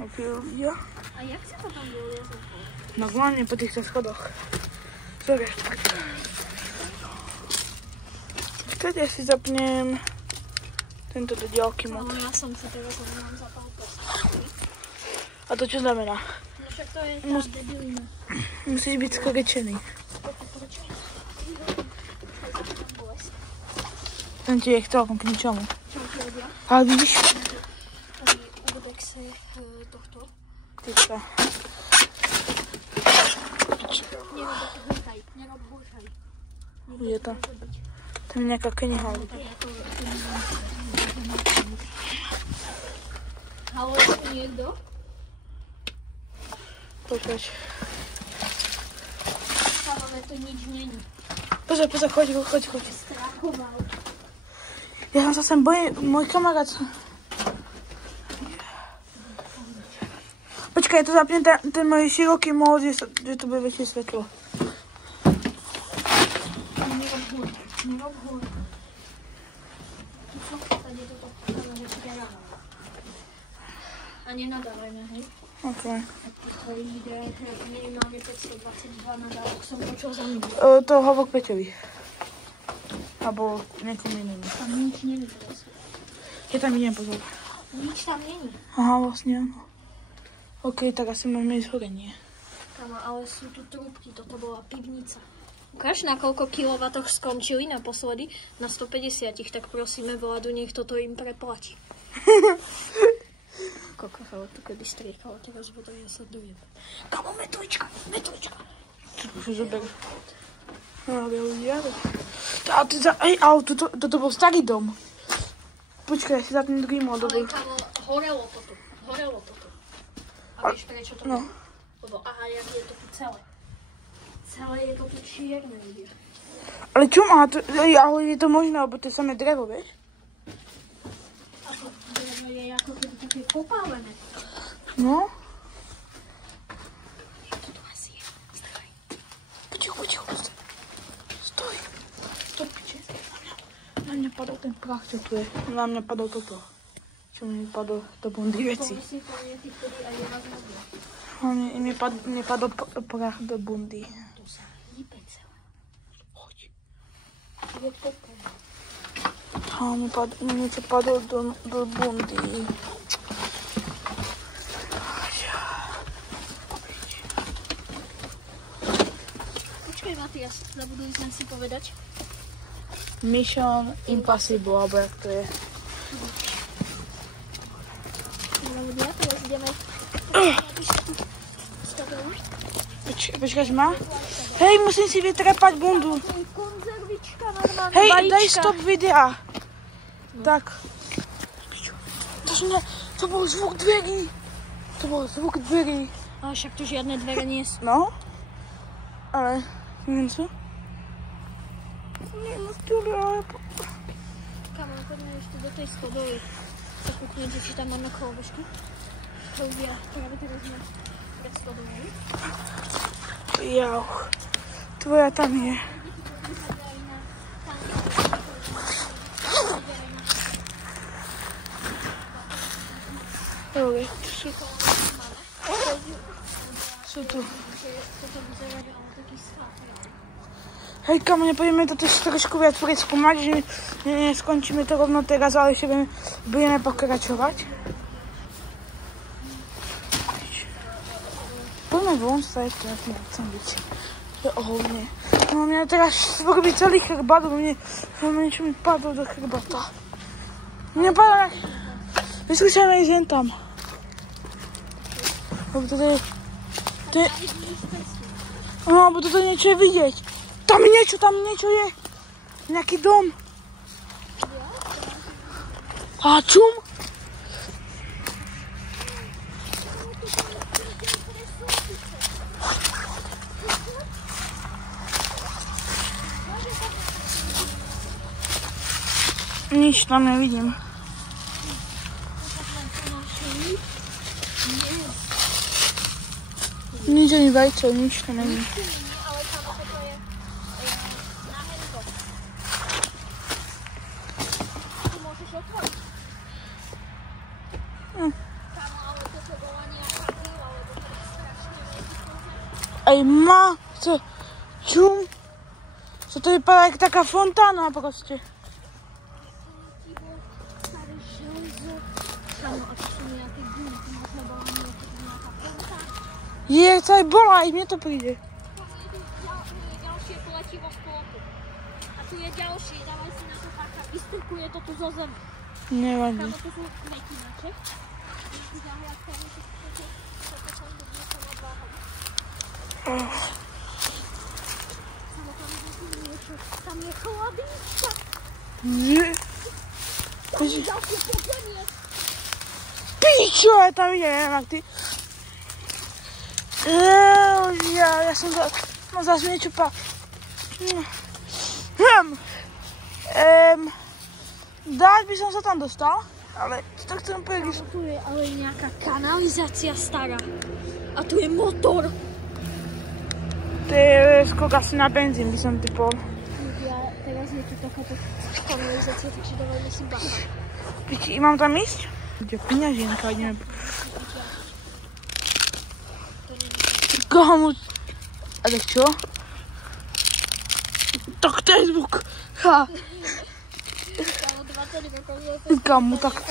Akí ľudia. A jak sa to tam vyliezlo? Normálne po týchto schodoch. Sorry. Vtedy si zapnem tento do diaľky mod. No, ja som si teraz mám zapal postavky. A to čo znamená? No však to je tá debilina. Musíš byť skorečený. Ten ti je celkom k ničomu. Čo ti robia? Ale vidíš? Urbexe tohto. Týka. Nerob húšaj. Je to. Tam je nejaká kniha. Halo, je tu niekto? Počkať. Samozrejme, to nič není. Pozor, choď. Strachoval. Ja som sa sem bojím, môj kamarát. Počkaj, to zapnem ten môj široký mód, že to bude väčšie svetlo. Nerob hôr. Tady toto kamerečka. A nenadávajme, hej? OK. To ide minimálne 522 nadávok, som počul za mňa. To hovok Peťovi. Alebo niekomu inému. Tam nič není teraz. Ja tam idem, pozor. Nič tam není. Aha, vlastne áno. OK, tak asi máme ísť hore, nie? Kamo, ale sú tu trúbky, toto bola pivnica. Ukáž, na koľko kilowatoch skončili naposledy? Na 150, tak prosíme vládu, nech toto im preplatí. Koľko to kedy striekalo, teraz voda, ja sa dojem. Kamo, metlička! Čo zober? Ale ľudia. Ale toto bol starý dom. Počkaj, si zapnem druhý mod. Ale kamo, horelo toto. A vieš prečo to? No. Lebo aha, jak je to tu celé. Celé je to tu čierne, ľudia. Ale čo má to? Ale je to možné, lebo to je samé drevo, vieš? Ako drevo je ako keby také popálené. No. Čo to asi je? Zdaj. Potichu. Stoj. Stop, piče. Na mňa padol ten prach, čo tu je. Na mňa padol toto. Čo mi padol do bundy veci. Pomyslí to nie, ty vtedy aj je raz robila. Mne padol prach do bundy. Tu sa hýbe celé. Choď. Je popol. A mne niečo padlo do bundy. Počkaj, Matias, zabudli sme si povedať. Mission Impossible, alebo jak to je. Ľudia, teraz ideme. Počkáš ma? Hej, musím si vytrepať bundu. Konzervička, normálne Hej, vajíčka. daj stop videa. No. Tak. To bol zvuk dverí. Ale však tu žiadne dvere nie sú. No. Ale, neviem co? ale... Kamo, poďme ešte do tej schodovej. Sa kúknete, či tam máme kolobežky. Ľudia, práve teraz sme pred schodovej. Jau. Tvoja tam je. Dobre, sú tu. Hej, kamo, nepôjdeme toto si trošku viac preskúmať, že neskončíme to rovno teraz, ale ešte budeme pokračovať. Poďme von sa ešte, ja tu nechcem byť. To je ohovne. No mňa teraz robí celý chrbát, lebo niečo mi padlo do chrbata. Mňa padlo na... Vyskúšajme ísť jen tam. Lebo toto je... No, lebo toto niečo je vidieť. Tam niečo je. Nejaký dom. A čum? Nič tam nevidím. Nič ani vajcov, nič tam nevidím. Ale tam toto je na henko. Tu môžeš otvoriť. Tam, ale toto bola nie Aj má, čum. Co to vypadá jak taká fontána proste. Je, to aj bola, aj mne to príde. Ďalšie pletivo v klopu. A tu je ďalšie, dávaj si na to taká, vystrkuje to tu zo zemi. Nevadí. Tam to sú kvetinače. Tu zahliadkami, to tam do dneska nadváhom. Tam je chladnička. Nie. Ďalšie podzemie. Pičo, ja tam idem, neviem, jak ty. Ja som zase niečo Dať by som sa tam dostal, ale tak chcem povedať. Tu je ale nejaká kanalizácia stará. A tu je motor. To je skok asi na benzín, by som typol. Teraz je tu takáto kanalizácia, takže dávajme si bacha. Piči, mám tam ísť? Kde peňaženka, ideme. Komu? A tak čo? Tak to je zvuk. Ha. Kamu, tak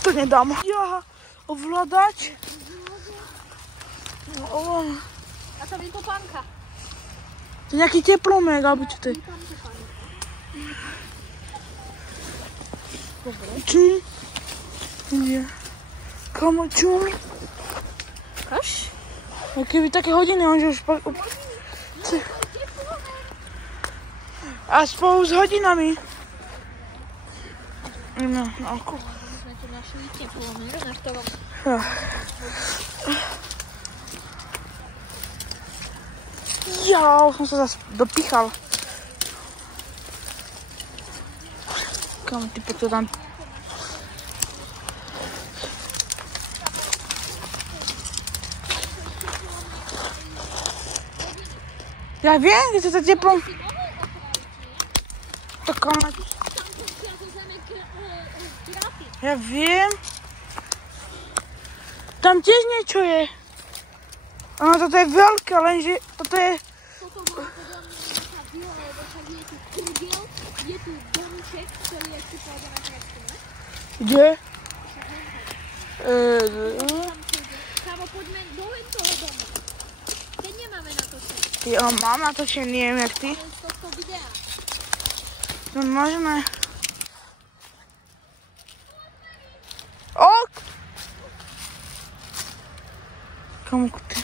to nedám. Ja, ovládač. A tam je topánka. To je nejaký teplomek, alebo čo to je? Čum. Nie. Kamu, čum. Kaš? A keby také hodiny, on že už... A spolu s hodinami. No, ako. Sme tu našli teplomer, na ktorom... Ja, som sa zase dopichal. Kam ty to tam... Ja viem, kde to teplo... To kam... Ja viem. Tam tiež niečo je. Áno, toto je veľké, lenže toto je... Toto má podľa mňa nejaká vila, lebo však je tu krgel, je tu domček, ktorý je tu povedané krásne, ne? Kde? Kámo, poďme do len toho domu. Teď nemáme natočené. Ja mám natočený, neviem jak ty. Ale z tohto videa. No môžeme. Ok! Kamu ty?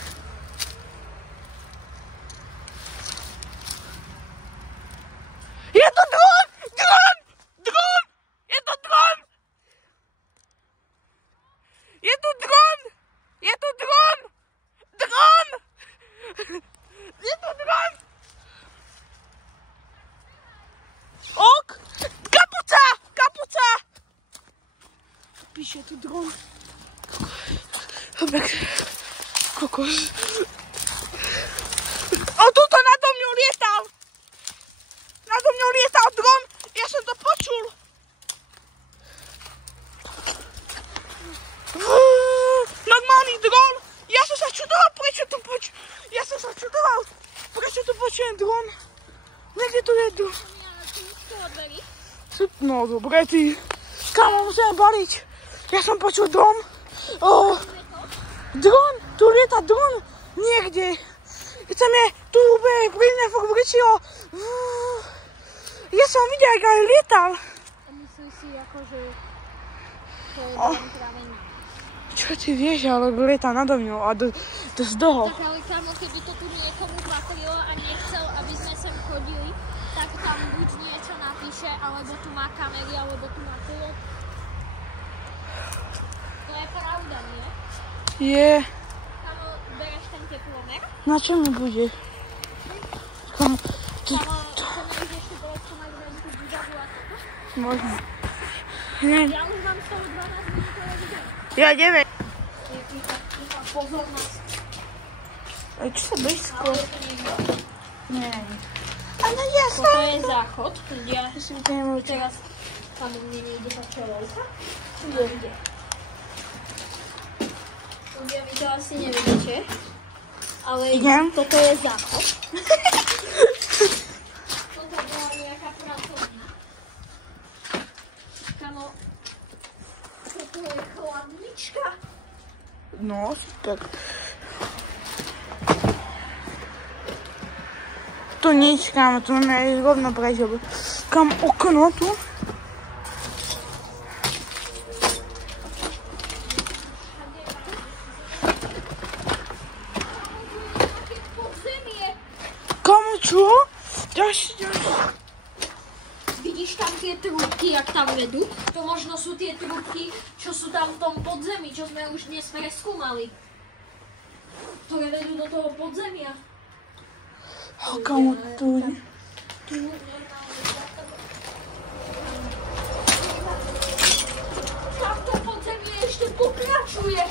Je to dron! Dron! Dron! Je to dron! Je tu dron! Je tu dron! Dron! Je tu dron! Ok! Kapuca! Kapuca! Píše tu dron. Kokos. O, tuto nado mňou lietal. Nado mňou lietal dron. Ja som to počul. Normálny dron. Ja som sa čudoval, prečo tu počujem dron. Niekde tu je dron. No, dobre, ty. Kámo, musíme baliť. Ja som počul dron. Dron, tu lieta dron. Niekde. Tam je, tu pri mne fakt vrčilo. Ja som videl, jak aj lietal. A myslíš si, akože to je dron práve nie? Čo ty vieš, ale lieta nado mňou a dosť dlho. Tak ale kámo, keby to tu niekomu patrilo a nechcel, aby sme sem chodili, tak tam buď niečo napíše, alebo tu má kamery, alebo tu má pilot. To je pravda, nie? Je. Kámo, bereš ten teplomer? Na čo mi bude? Kámo, ty... Kámo, chceme ísť ešte povedať, čo majú venku budavu a toto? Možno. Ne. Ja už mám z toho 12 minútové video. Ja 9. Iba pozornosť. A čo sa bež skôr? Nie. Ale ja som... Toto je záchod, ľudia. Ja si to nemôžem. Teraz tam mne nejde tá čelovka. Ide. Ľudia, vy to asi nevidíte, Ale idem. toto je záchod. Toto bola nejaká pracovná. Kamo, toto je chladnička. No, super. Tu nič, kámo, tu máme aj rovno prežobu. Kam okno tu? Kamo, čo? Vidíš tam tie trúbky, jak tam vedú? To možno sú tie trúbky, čo sú tam v tom podzemí, čo sme už dnes preskúmali. Ktoré vedú do toho podzemia. Kamo, tu... Tamto podzemie ešte pokračuje.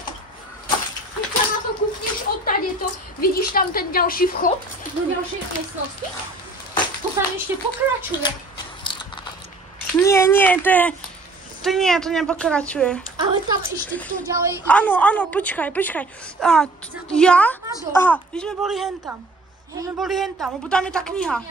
Keď sa na to kúkneš odtade to, vidíš tam ten ďalší vchod do ďalšej miestnosti? To tam ešte pokračuje. Nie, to nepokračuje. Ale tam ešte to ďalej... Áno, počkaj. My sme boli hentam. Lebo tam je tá kniha.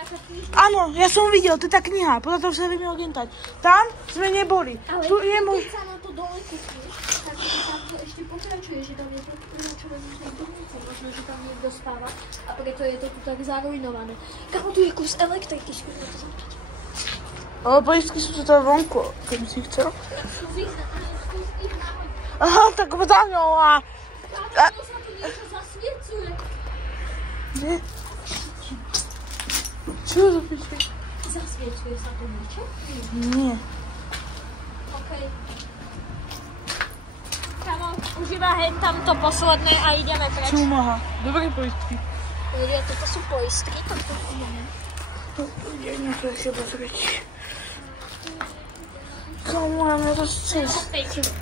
Áno, ja som videl, to je tá kniha, podľa toho sa vieme orientať. Tam sme neboli. Ale keď sa na to dole kúkneš, tak tam to ešte pokračuje, že tam je to pokračové z tej domnice. Možno, že tam niekto spáva a preto je to tu tak zaruinované. Kamo, tu je kus elektriky, skúsme to zapnúť. Ale poistky sú tu tam vonku, keby si chcel. Aha, tak za mňou a... Táto sa tu niečo zasviecuje. Kde? Čo za piče? Zasviecuje sa tu niečo? Nie. Okej. Kamo, už iba hentam to posledné a ideme preč. Čumaha. Dobré poistky. Ľudia, toto sú poistky, toto ideme. Ideme to ešte pozrieť. Kamo, máme to cez.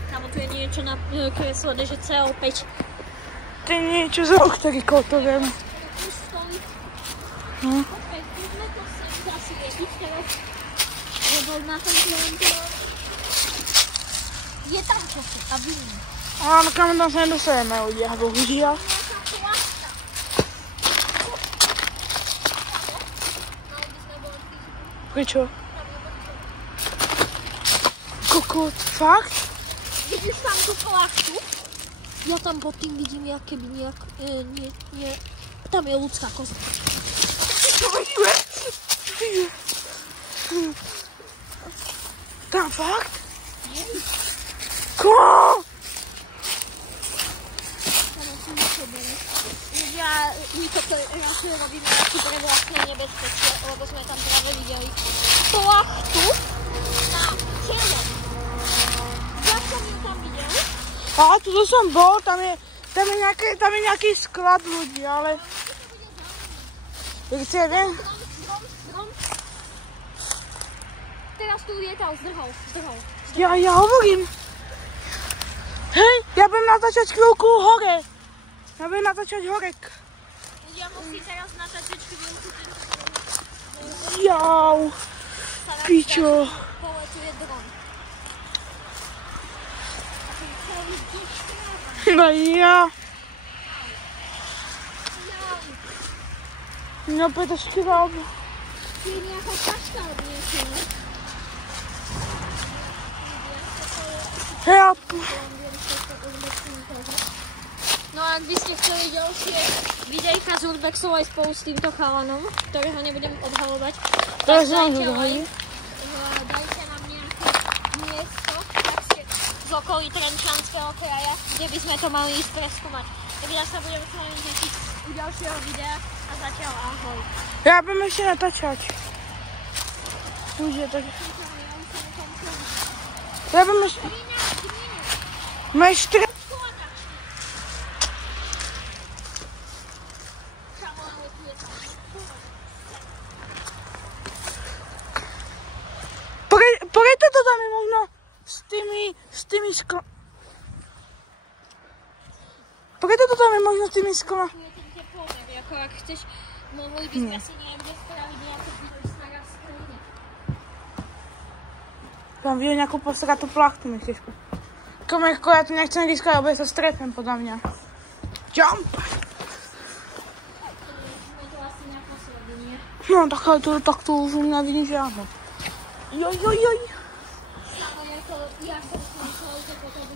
Kamo, tu je niečo na kreslené, že CO5. To je niečo za oktorikov, to viem. Tu stojí. Hm? Okej, skúsme to sem zasvietiť teraz. Lebo na tom ventilátor je tam čosi a vidím. Áno, kamo, tam sa nedostaneme ľudia, bohužiaľ. Prečo? Kokot, fakt? Vidíš tam tú plachtu? Ja tam pod tým vidím, jak keby nejak... Nie. Tam je ľudská koza. To vidíme? Tam fakt? Ko? My toto radšej robíme asi pre vlastné nebezpečie, lebo sme tam práve videli plachtu na čele. Ja som ju tam videl. Aha, tu som bol, tam je nejaký sklad ľudí, ale... Chce, viem? Strom. Teraz tu lietal, zdrhol. Ja hovorím. Hej, ja budem natáčať chvíľku hore. Ja budem natáčať horek. Ja musím teraz natáčať chvíľku ten strom. Jau, pičo. Poletuje dron. No ja. No preto škráb. Tu je nejaká kaška od niečoho. Help. No a ak by ste chceli ďalšie videjka z Urbexov aj spolu s týmto chalanom, ktorého nebudem odhalovať, tak dajte nám nejaké miesto z okolí Trenčanského kraja, kde by sme to mali ísť preskúmať. Tak ja sa budem s vami tešiť u ďalšieho videa a zatiaľ ahoj. Ja budem ešte natáčať. Už je tak. Ja budem ešte... Máš 4... Preto to dáme možno s tými šklami. Preto to dáme možno s tými šklami. Tu je ten teplomer, ako ak chceš, mohli by sme si niekde spraviť nejaké stará skrine. Tam vidím nejakú posratú plachtu, myslíš? Komerko, ja tu nechcem riskať, lebo ja sa strefnem podľa mňa. Jump! No tak to už u mňa vidíš, že áno. Joj. Ale ja som myslel, že potom